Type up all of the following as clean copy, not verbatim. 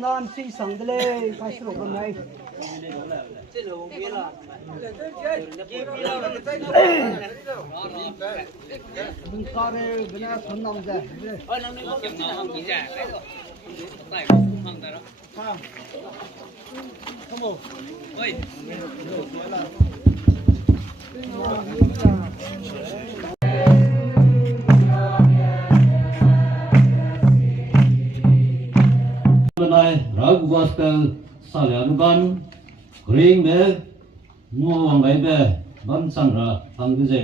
nan si sang dele khai sro ban nai mình coi đây bên nào thuần nông ra không ổn này rag gospel salian gan ring be mua vàng bé be ban sang ra thằng cái gì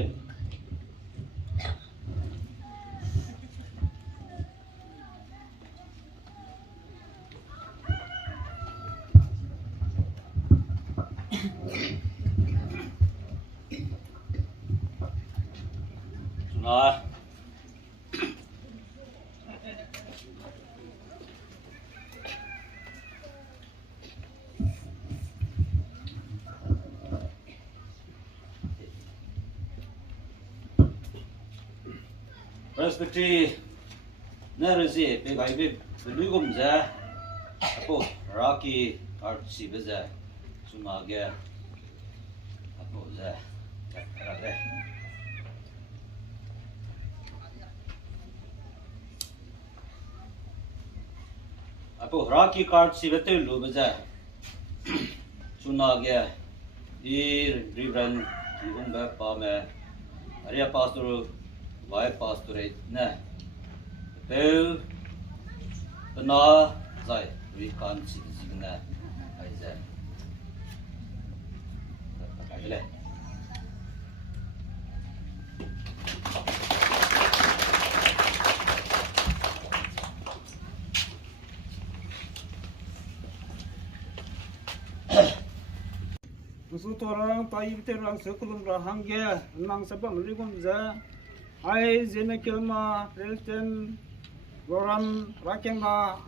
rồi respecti neresi pe gai be lui gom za apo rocky art si be za suma ge apo za ra de apo rocky card si be te lu be za suna ge i reverend gom ba pa me aria pastor vai pastorate na pel na zai we can see na ai za cái này Musuh orang tayi terang sekulum rahang ge nang sabang ligum za ai zemekelma president Goram Rakema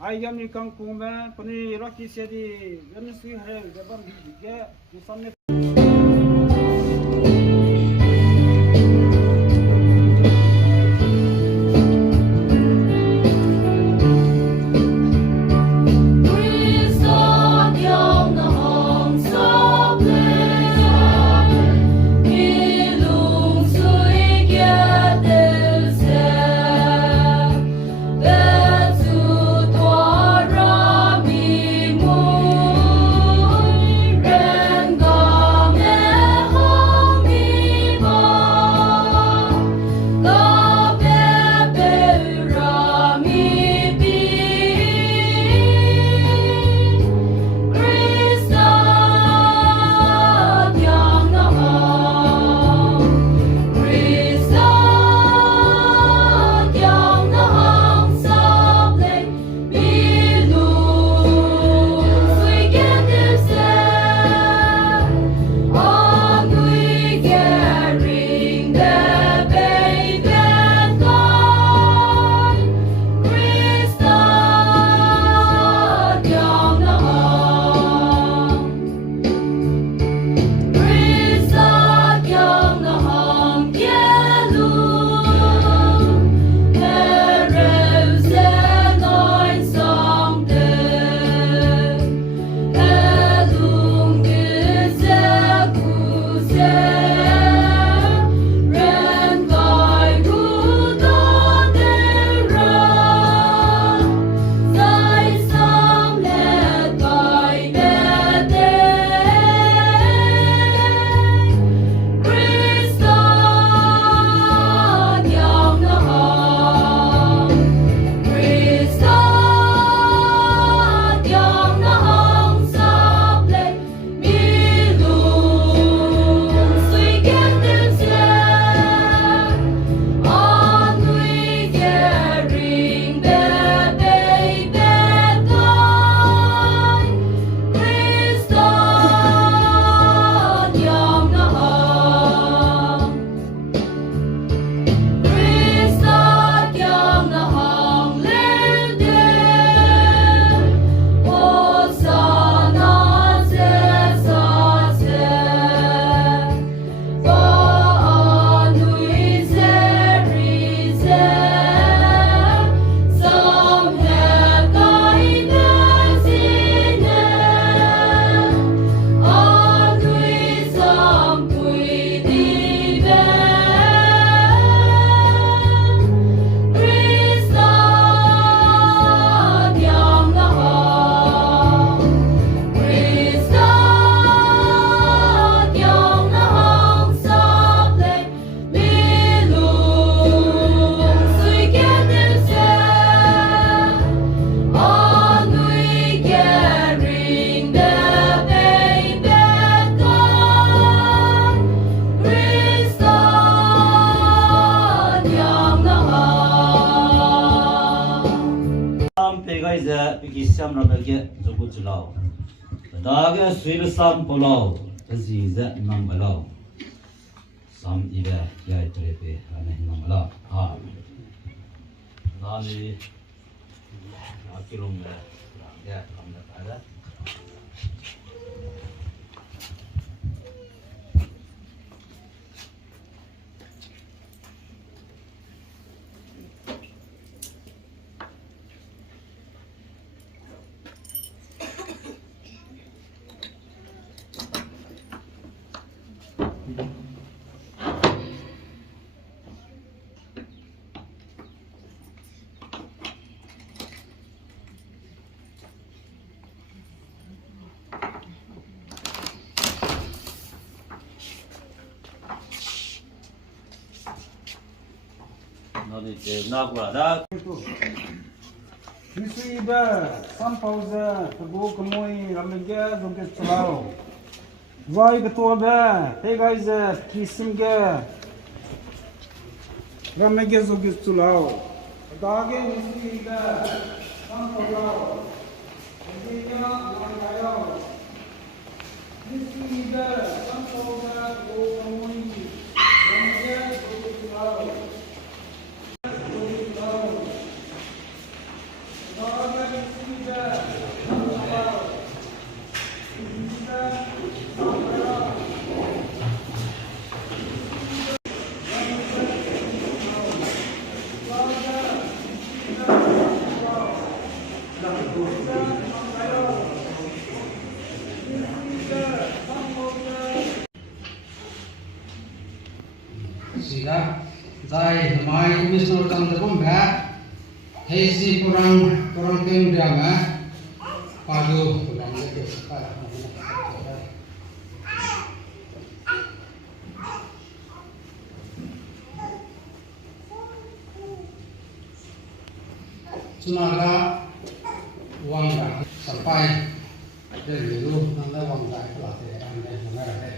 ai yami kang kume pani raki sedi vensi hai jabar ge samne God. giờ cái xem nó cái cho cô chú lao đó cái suy là sam po lao cái gì giờ nằm ở lao sam đi về cái trời về anh ấy nằm ở lao à nó đi nó kêu luôn về cái làm được cái đó nó đi chơi nó qua đó Misuiba, sampauza, tabu kamoi, ramega, zoget salao. Vai gatoba, pegaiza, kisimga. Ramega zoget salao. Dage misuiba, sampauza. Misuiba, ramega. Misuiba, sampauza, tabu kamoi, ramega, zoget salao. Sila zai mai misur tam de bom ba hezi kurang tem drama padu kurang de sunaga wangga sampai dari dulu nanda wangga kelas anda mengerti.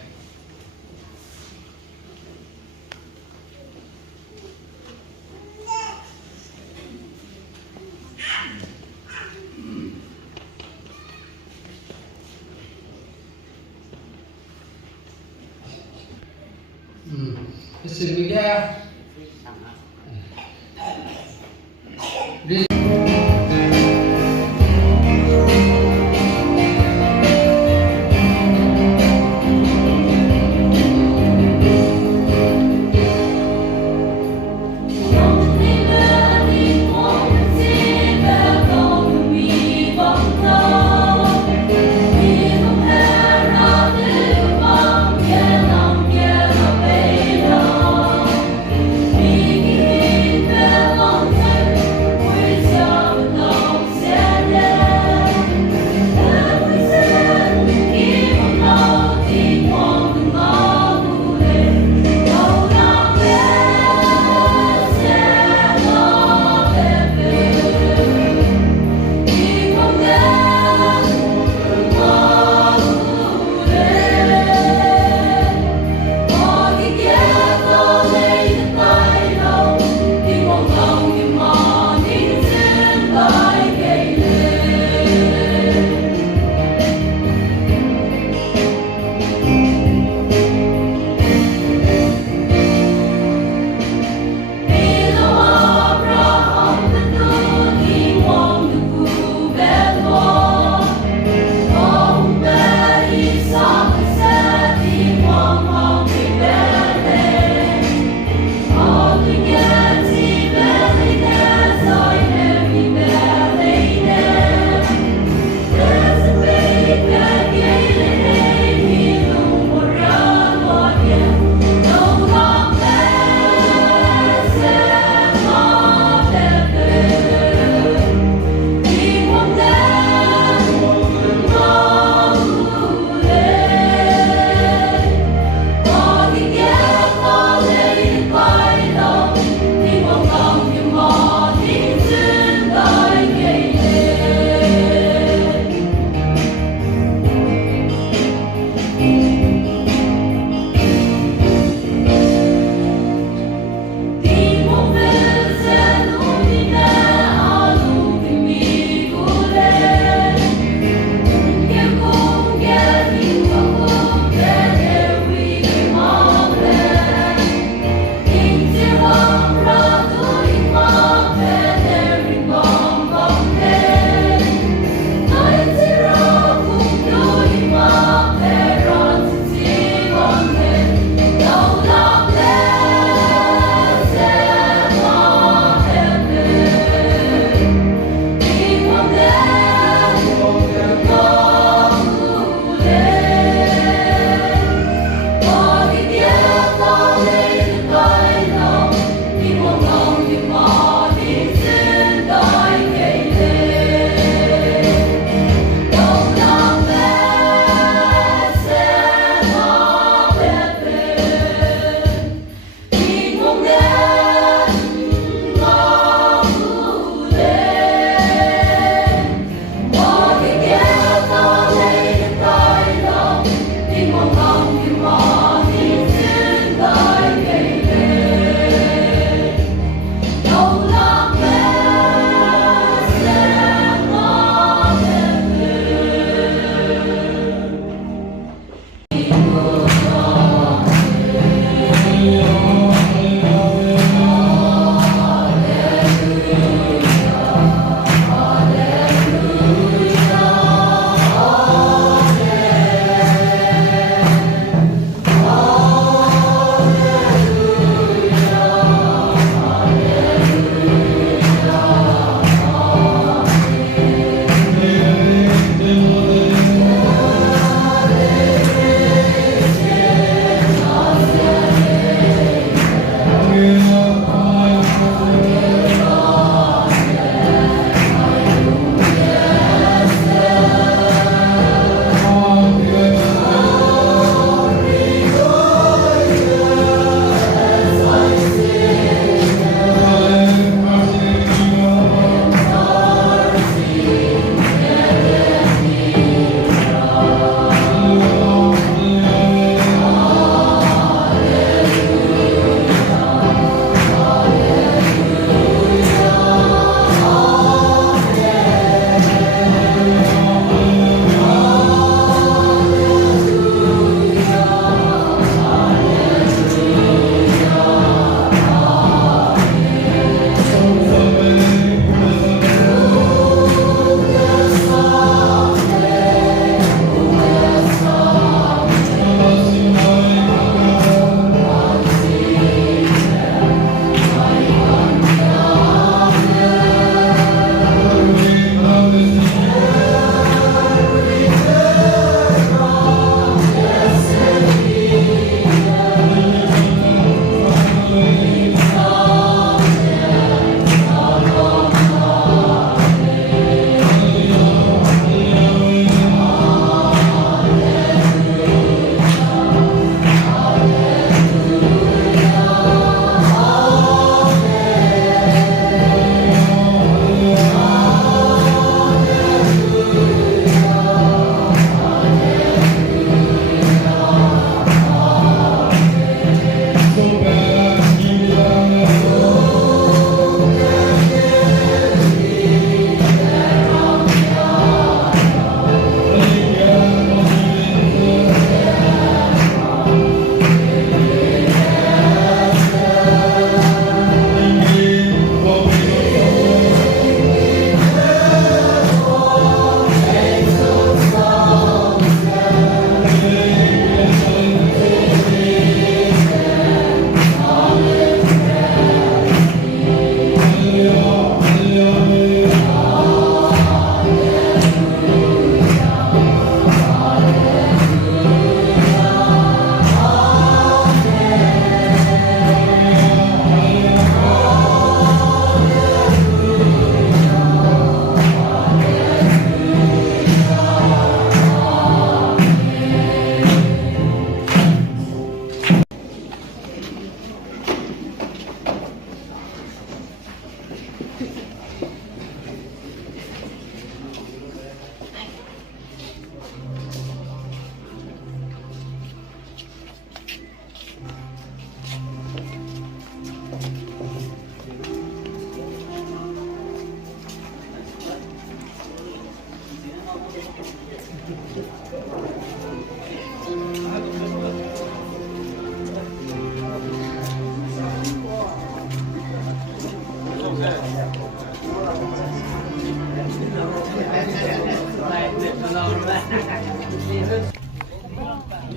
Sehingga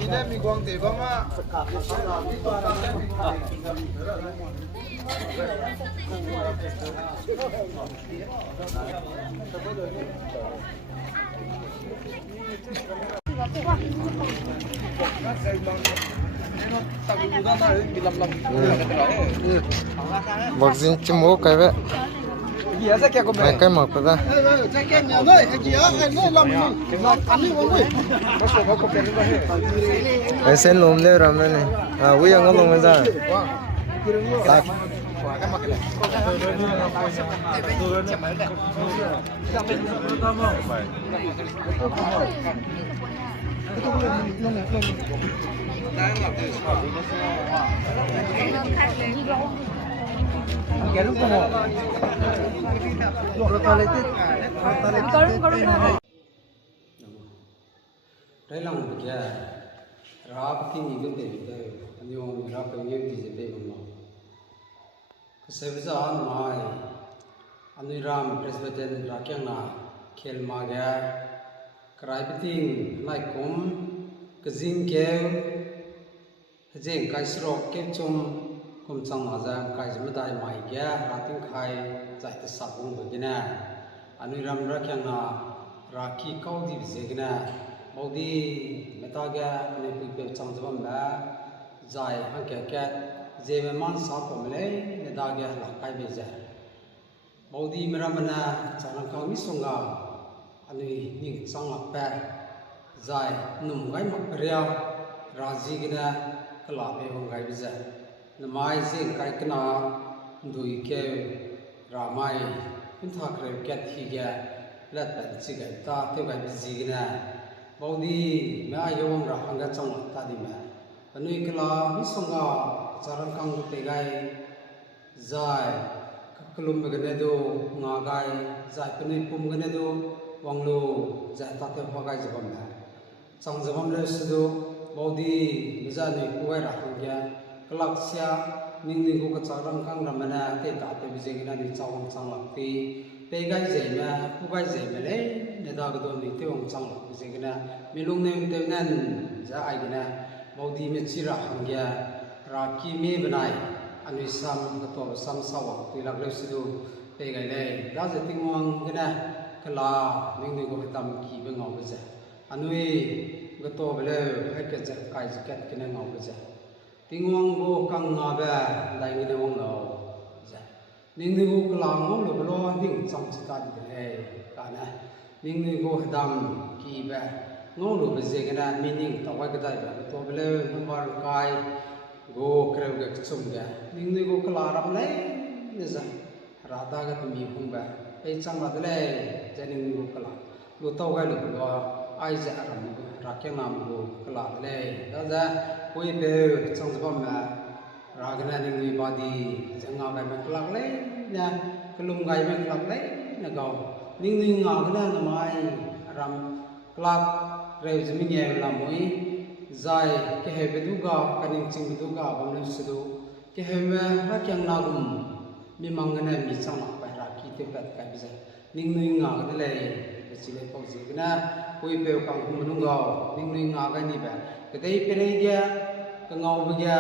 ได้มีกวางเตะบ้างอ่ะ vaccine chimo kai ve mai kai mak pa da ai sen lom le ram ne a wi ang lom za tak Đây là một cái rap thì mình cũng để được nhưng rap cái như gì để bằng nó cái sẽ bây giờ anh ram president rakyat na khel maga krai biting nai kum kazing keu hajeng kai srok ke chum kum chang ma jang kai jma dai mai ga rating khai zai ta sabung begina anh ram rakyat na raki kau di begina Maudi metaga ne pipe chang jam ba zai han ke ke je man sa pom le ne da ga la kai be ja Maudi meramana chang kang mi songa ani ning chang la pa zai num gai mak ria raji gina kala be hong gai be ja na mai je kai kana dui ke ramai pin tha kre ke thi ga lat pa chi ga ta te gai be ji gina Maudi me ayom ra hanga chang ta di ma anui kala mi songa charan kang te gai zai kalum be gane do nga gai zai pani pum gane do wanglo zai ta te ho gai jabam na chang jabam le su Maudi miza ni kuai ra hangya kalak sia ning ning ko charan kang ramana te ta te bi jengina ni chawang chang lak ti pe gai zai ma ku gai zai ma le ne da ga do ni te ong chang lak bi jengina milung nem te nan za ai gina Maudi me chira hangya raki me banai anui sam ga to sam sawa ti lak le sidu pe gai le da je tingwang gina kala ning ning ko tam ki be ngau ba ja anui ga to bele hai ke ja kai ja ket kina ngau ba ja tingwang go kang nga ba dai ni wong no ja ning ning ko kala ngau lo lo ning chang chi ta di le ka na ning ning ko dam ki ba ngau lo ba je gana meaning ta wa ga dai ba to bele number kai go kreu ga chum ga ning ning ko kala ram le ne ja ra da ga mi hung ba ai chang la le ja ning ning ko kala lo to ga lo ai ja ram ra ke nam go kala le da ja koi be chang ba ma ra ga na ning ni ba di janga ga ma kala le na kelum gai ma kala le na ga ning ning nga ga na mai ram kala reu jmi nge la moi zai ke he be du ga kaning ching be du ga bam le su du ke he ma ra kyang na gum mi mang na mi chang ma pa ra ki te kat ka bi ja ning ning nga ga le be chi le pau ji na koi pe kang hum nu ga ning ning nga ga ni ba ke dei pe re ga ka ngau be ga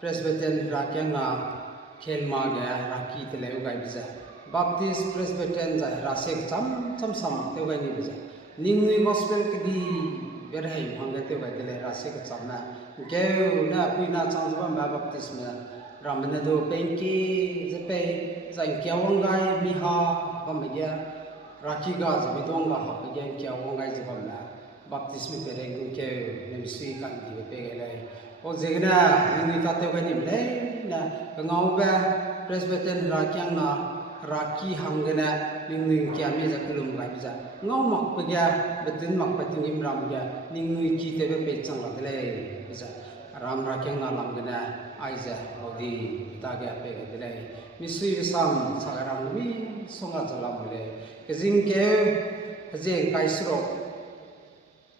presbyterian ra kyang na khel ma ga ra ki te le ga bi ja baptist presbyterian za ra sek cham cham sam te ga ni bi ja ning ning gospel ke di ber hai hang te ga te le ra sek cham na ke na pui na chang ba ma baptist ma ram na do pen ki je pe za kyawang gai mi ha ba ma ya Raki ga zabi dong ga ha ge kya wong ga jibam na baptism pe re gu ke nem sui kan di pe ge le o jegna ni ta te ga ni le na ngau ba presbyterian ra kyang na raki hangena ning ning kya me ja kulum ga bi ja ngau mak pe ga betin mak pa ting im ram ga ning nui ki te pe chang la le bi ja ram ra kyang na lam gena ai ja odi ta ga pe ge le mi sui sam sa ram mi songa chalam le kazing ke haje kai sro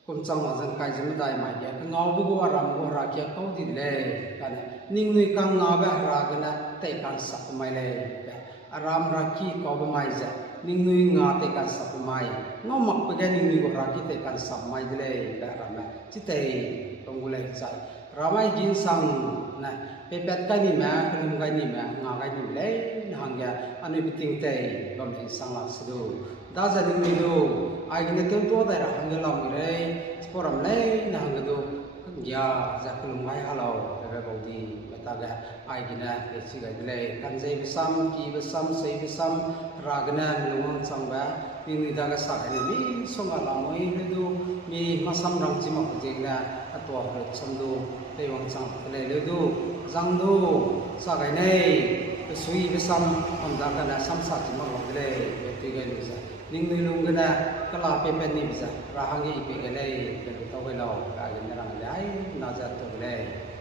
kum chang ma jang kai jim dai mai ya ngau bu go ram go ra kya kau di le kan ning nui kang nga ba ra ga na te kan sa mai le aram raki ko ba mai ja ning nui nga te kan sap mai no mak pe ga ning nui ko raki te kan sap mai dele da rama chi te tongulai chai ramai jin sang na pe pet ka ni ma kunum ka ni ma nga ka ni le hang ya ane biting te bam he sang la sdu da za ning ni do ai ne te to da ra hang la mi re sporam le na hang do ya za kunum mai halo pe ba di taga aigina esiga dile kanjai bisam ki bisam sei bisam ragna lumang sangba ini daga sakani mi songa lamoi ledu mi masam ram chima pujengna atwa hret samdu tewang sang le ledu jangdu sagai nei sui bisam amda kana samsa chima dile betiga bisa ning nilung gana kala pepen ni bisa rahangi ipe gale ledu tawai law agin rang dai nazat to le